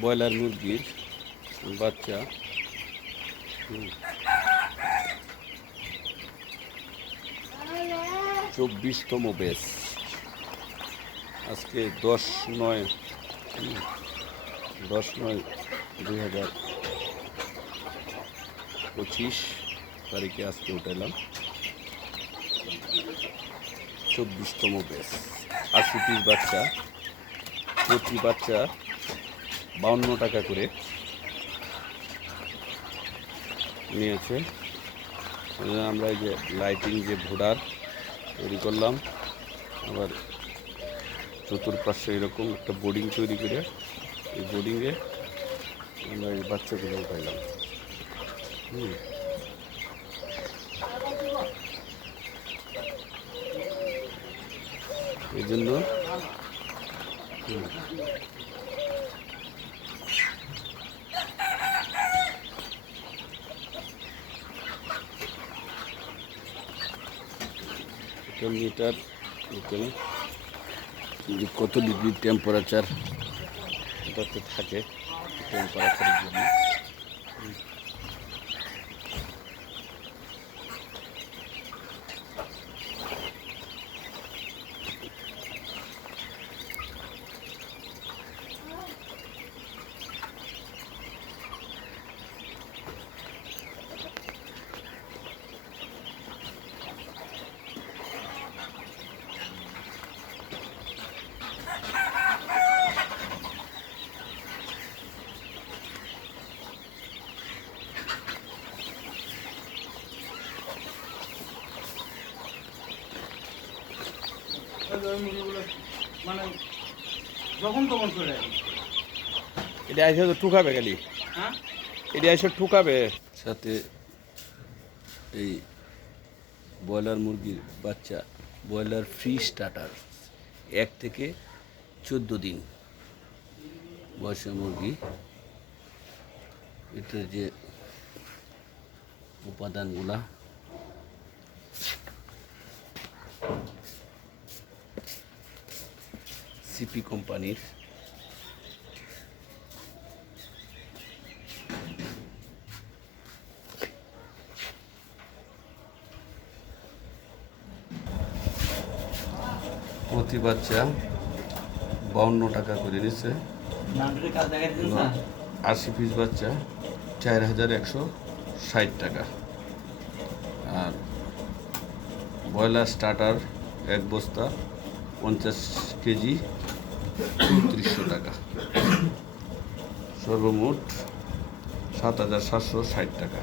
Broiler মুরগির বাচ্চা। চব্বিশতম base আজকে দশ নয় দশ নয় দুই হাজার পঁচিশ তারিখে আজকে উঠাইলাম। চব্বিশতম বেস আশি পিস বাচ্চা প্রতি বাচ্চা বাউন্ন টাকা করে নিয়েছে। আমরা এই যে লাইটিং যে ভোডার তৈরি করলাম, আবার চতুর্পাশে এরকম একটা বোর্ডিং তৈরি করে এই বোর্ডিংয়ে আমরা এই বাচ্চাগুলো উঠাইলাম। হুম। এই জন্য মিটার এখানে যে কত ডিগ্রি টেম্পারেচার এটাতে থাকে টেম্পারেচারের জন্য। এটা আইসে তো ঠুকাবে খালি। এটা এসে ঠুকাবে। সাথে এই ব্রয়লার মুরগির বাচ্চা, ব্রয়লার ফ্রি স্টার্টার, এক থেকে চোদ্দ দিন বয়সের মুরগি। এটার যে উপাদানগুলা সিপি কোম্পানির প্রতি বাচ্চা বাউন্ন টাকা করে নিচ্ছে। আশি পিস বাচ্চা চার হাজার একশো ষাট টাকা। আর ব্রয়লার স্টার্টার এক বস্তা পঞ্চাশ কেজি চৌত্রিশশো টাকা। সর্বমোট সাত হাজার সাতশো ষাট টাকা।